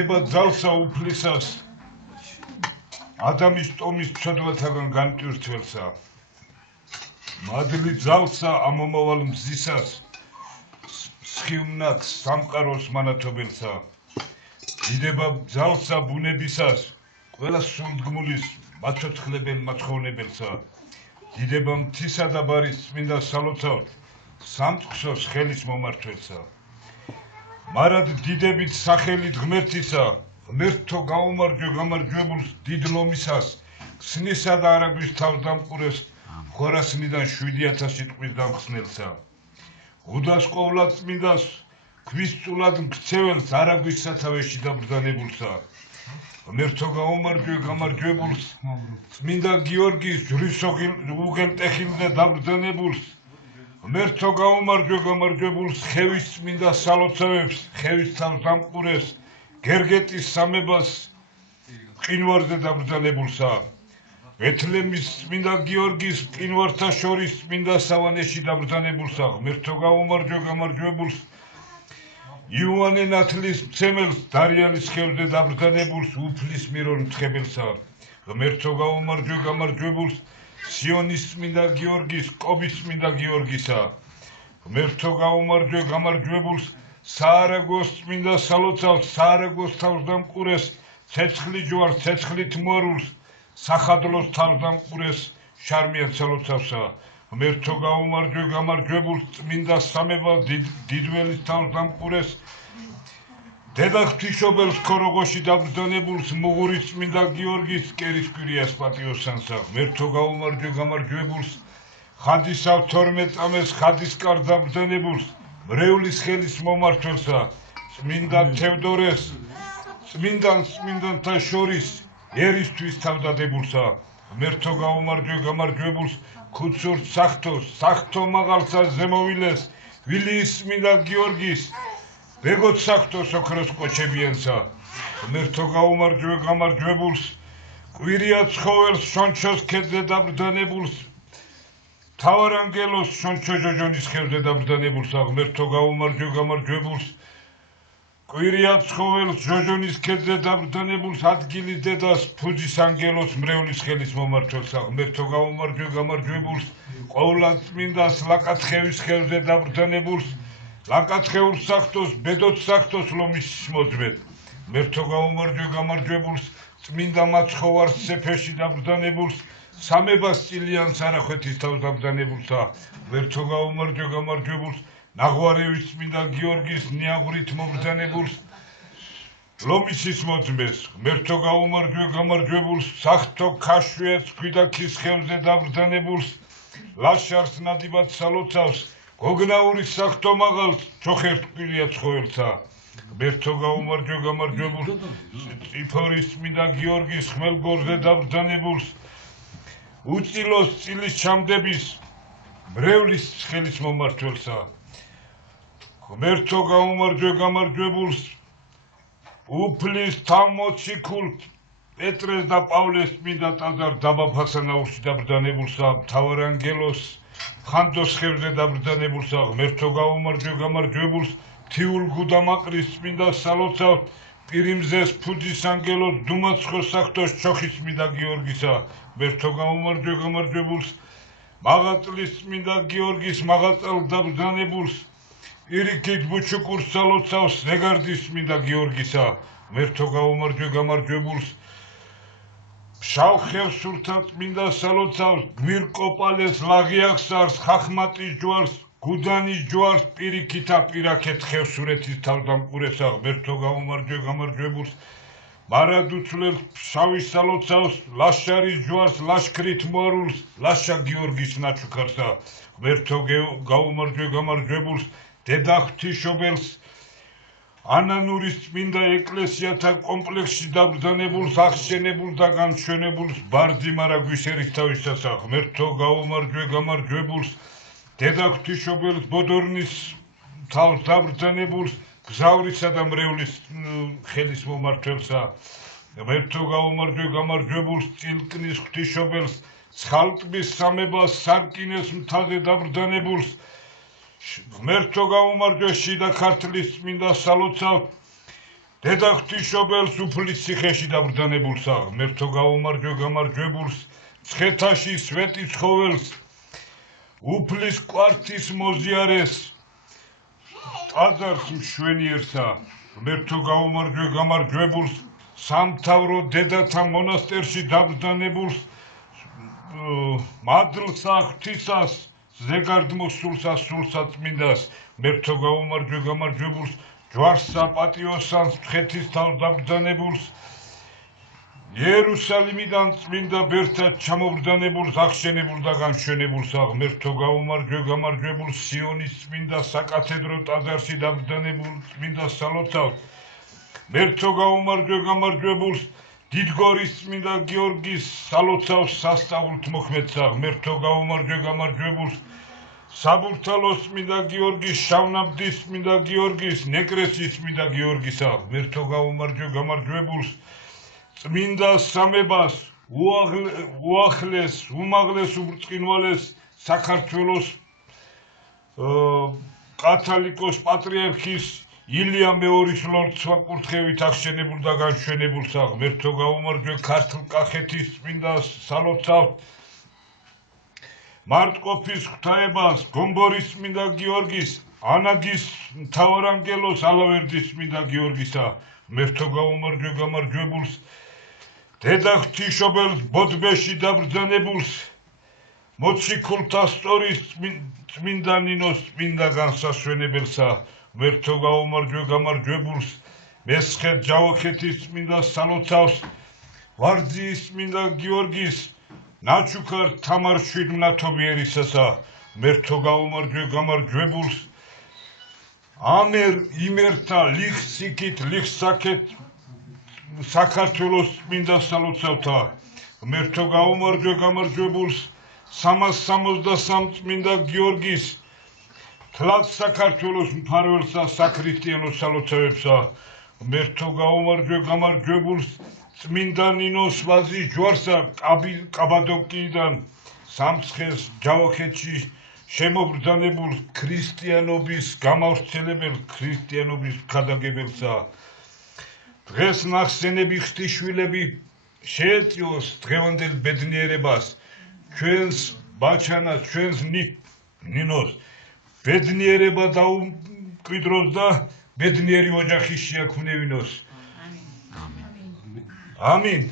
ება ძალსა უფლისას ადამიანის ტომის ცოდვათაგან განტვირთველსა მადლი ძალსა ამომავალ მზისას სხივნად სამყაროს მანათობელსა დიდება ძალსა ბუნებისას ყველა სულდგმულის მაცოცხლებელ მაცხოვნებელსა დიდება მთისა და ბარის წმინდა სალოცავთ სამწყსოს ხელის მომართველსა მარად დიდებით სახელით ღმერთისა ღმერთო გაუმარჯვე გამარჯვებულს დიდ ლომისას ხსნისა და არაგვის თავდამყურეს ხორასნიდან 7000 სიტყვის დამხსნელსა უდას ყოვლად წმინდას ქვის წულად მქცეველს არაგვის სათავეში დაბრძანებულსა ღმერთო გაუმარჯვე გამარჯვებულს წმინდა გიორგის ჯვრის უღელტეხილზე დაბრძანებულს ღმერთო გაუმარჯვე გამარჯვებულს ხევის წმინდა სალოცავებს ხევის თავდამყურეს გერგეტის სამებას მყინვარზე დაბრძანებულსა ეთლემის წმინდა გიორგის მყინვართა შორის წმინდა სავანეში დაბრძანებულსა ღმერთო გაუმარჯვე გამარჯვებულს იოანე ნათლის მცემელს დარიანის ხევზე დაბრძანებულს უფლის მირონ მთხებელსა ღმერთო გაუმარჯვე გამარჯვებულს სიონის წმინდა გიორგის კობის წმინდა გიორგისა ღმერთო გაუმარჯვე გამარჯვებულს საარაგოს წმინდა სალოცავს საარაგოს თავდამყურეს ცეცხლი ჯვარს ცეცხლით მოარულს სახადლოს თავდამყურეს შარმიან სალოცავსა ღმერთო გაუმარჯვე გამარჯვებულს წმინდა სამება დიდველის თავდამყურეს დედა ღვთისმშობელს ქოროღოში დაბრძანებულს მუღურის წმინდა გიორგის კერისკვირიას პატიოსანსა ღმერთო გაუმარჯვე გამარჯვებულს ხადისავ 12 წამეს ხადისკარ დაბრძანებულს მრევლის ხელის მომართველსა წმინდა თევდორეს წმინდანთა შორის ერისთვის თავდადებულსა ღმერთო გაუმარჯვე გამარჯვებულს ქუცურთ სახთო მაღალსა ზემოვილეს ვილიის წმინდა გიორგის ბეგოთ სახთოს ოქროს ყოჩებიანსა ღმერთო გაუმარჯვე გამარჯვებულს კვირია ცხოველს შონჩოს ქედზე დაბრძანებულს თავარანგელოს შონჩო ჯოჯონის ხევზე დაბრძანებულსა ღმერთო გაუმარჯვე გამარჯვებულს კვირია ცხოველს ჯოჯონის ქედზე დაბრძანებულს ადგილის დედას ფუძის ანგელოს მრევლის ხელის მომართველსა ღმერთო გაუმარჯვე გამარჯვებულს ყოვლად წმინდას ლაკათხევის ხევზე დაბრძანებულს ლაკათხეურ სახთოს ბედოთ სახთოს ლომის მოძვედ ღმერთო გაუმარჯვე გამარჯვებულს წმინდა მაცხოვარს სეფეში დაბრძანებულს სამებას წილიანს არახვეთის თავს დაბრძანებულსა ღმერთო გაუმარჯვე გამარჯვებულს ნაღვარევის წმინდა გიორგის ნიაღვრით მობრძანებულს ლომისის მოძმეს ღმერთო გაუმარჯვე გამარჯვებულს სახთო ქაშვიაც ქვიდაქის ხევზე დაბრძანებულს ლაშარს ნადიბად სალოცავს გოგნაურის სახთო მაღალს ჩოხერთ კვირია ცხოველსა ღმერთო გაუმარჯვე გამარჯვებულს წიფორის წმინდა გიორგის ხმელგორზე დაბრძანებულს უწილოს წილის ჩამდების მრევლის ხელის მომართველსა ღმერთო გაუმარჯვე გამარჯვებულს უფლის თავმოციქულ პეტრეს და პავლეს წმინდა ტაძარ დაბაფასანაურში დაბრძანებულსა მთავარანგელოს ხანდოს ხევზე დაბრძანებულსა ღმერთო გაუმარჯვე გამარჯვებულს თიულ გუდამაყრის წმინდა სალოცავთ პირიმზეს ფუძის ანგელოს დუმაცხოს სახთოს ჩოხის წმინდა გიორგისა ღმერთო გაუმარჯვე გამარჯვებულს მაღაწლის წმინდა გიორგის მაღაწალ დაბრძანებულს ირიქით ბუჩუკურს სალოცავს ზეგარდის წმინდა გიორგისა ღმერთო გაუმარჯვე გამარჯვებულს შავხევს სულთა წმინდა სალოცავს გმირკოპალეს ლაღიახსარს ხახმატის ჯვარს გუდანის ჯვარს პირიქითა პირაქეთ ხევსურეთის თავდამყურესა ღმერთო გაუმარჯვე გამარჯვებულს მარადუცლებს შავის სალოცავს ლაშარის ჯვარს ლაშქრით მოარულს ლაშა გიორგის ნაჩუქარსა ღმერთო გაუმარჯვე გამარჯვებულს დედა ღვთისმშობელს ანანურის წმინდა ეკლესიათა კომპლექსში დაბრძანებულს აღშენებულ და განშვენებულს ბარძი მარაგვის ერისთავისასა ღმერთო გაუმარჯვე გამარჯვებულს დედა ღვთისმშობელს ბოდორნის თავს დაბრძანებულს გზავრისა და მრევლის ხელის მომართველსა ღმერთო გაუმარჯვე გამარჯვებულს წილკნის ღვთისმშობელს ცხალტბის სამებას სარკინეს მთაზე დაბრძანებულს ღმერთო გაუმარჯვე შიდა ქართლის წმინდა სალოცავ დედა ღვთისმშობელს უფლის ციხეში დაბრდანებულსა, ღმერთო გაუმარჯვე გამარჯვებულს, მცხეთაში სვეტი ცხოველს, უფლის კვართის მოზიარეს, ტაძარს მშვენიერსა, ღმერთო გაუმარჯვე გამარჯვებულს, სამთავრო დედათა მონასტერში დაბრდანებულს, მადლსა ღვთისას, ზეგარდმოსულსა სულსა წმინდას, ღმერთო გაუმარჯვე გამარჯვებულს, ჯვარსა პატიოსანს მცხეთის თავს დაბრდანებულს, იერუსალიმიდან წმინდა ბერთად ჩამობრდანებულს, აღშენებულ და განშვენებულს, ღმერთო გაუმარჯვე გამარჯვებულს, სიონის წმინდა საკათედრო ტაძარში დაბრდანებულ წმინდა სალოცავს, ღმერთო გაუმარჯვე გამარჯვებულს, დიდგორის წმინდა გიორგის სალოცავს სასწაულთ მოქმედსა, ღმერთო გაუმარჯვე გამარჯვებულს, საბურთალოს წმინდა გიორგის, შავნაბდის წმინდა გიორგის, ნეკრესის წმინდა გიორგისა, ღმერთო გაუმარჯვე გამარჯვებულს, წმინდა სამებას, უახლეს, უმაღლეს უბრწყინვალეს საქართველოს კათალიკოს პატრიარქის ილია მეორის ლორდსვაკურთხევით აღშენებულ და განშვენებულსა, ღმერთო გაუმარჯვე ქართლ-კახეთის წმინდა სალოცავთ, მარტყოფის ღვთაებას, გომბორის წმინდა გიორგის, ანაგის მთავარანგელოს ალავერდის წმინდა გიორგისა, ღმერთო გაუმარჯვე გამარჯვებულს, დედა ღვთისმშობელს ბოდბეში დაბრდანებულს, მოციქულთა სტორის წმინდა ნინოს წმინდა განსასვენებელსა, ღმერთო გაუმარჯვე გამარჯვებულს, მესხეთ ჯავახეთის წმინდა სალოცავს, ვარძიის წმინდა გიორგის, ნაჩუქარ თამარ შვიდმნათობიერისასა, ღმერთო გაუმარჯვე გამარჯვებულს, ამერ იმერთა ლიხსიქით ლიხსაქეთ საქართველოს წმინდა სალოცავთა, ღმერთო გაუმარჯვე გამარჯვებულს, 363 წმინდა გიორგის, თლად საქართველოს მფარველსა საქრისტიანო სალოცავებსა, ღმერთო გაუმარჯვე გამარჯვებულს, წმინდა ნინოს ვაზის ჯვარსა კაბადოკიიდან სამცხეს ჯავახეთში შემობრდანებულ ქრისტიანობის გამავრცელებელ, ქრისტიანობის ქადაგებელსა, დღეს ნახსენები ღვთისშვილები შეეწიოს დღევანდელ ბედნიერებას, ჩვენს ბაჩანას, ჩვენს ნინოს ბედნიერება დაუმკვიდროს და ბედნიერი ოჯახი შეაქმნევინოს. ამინ.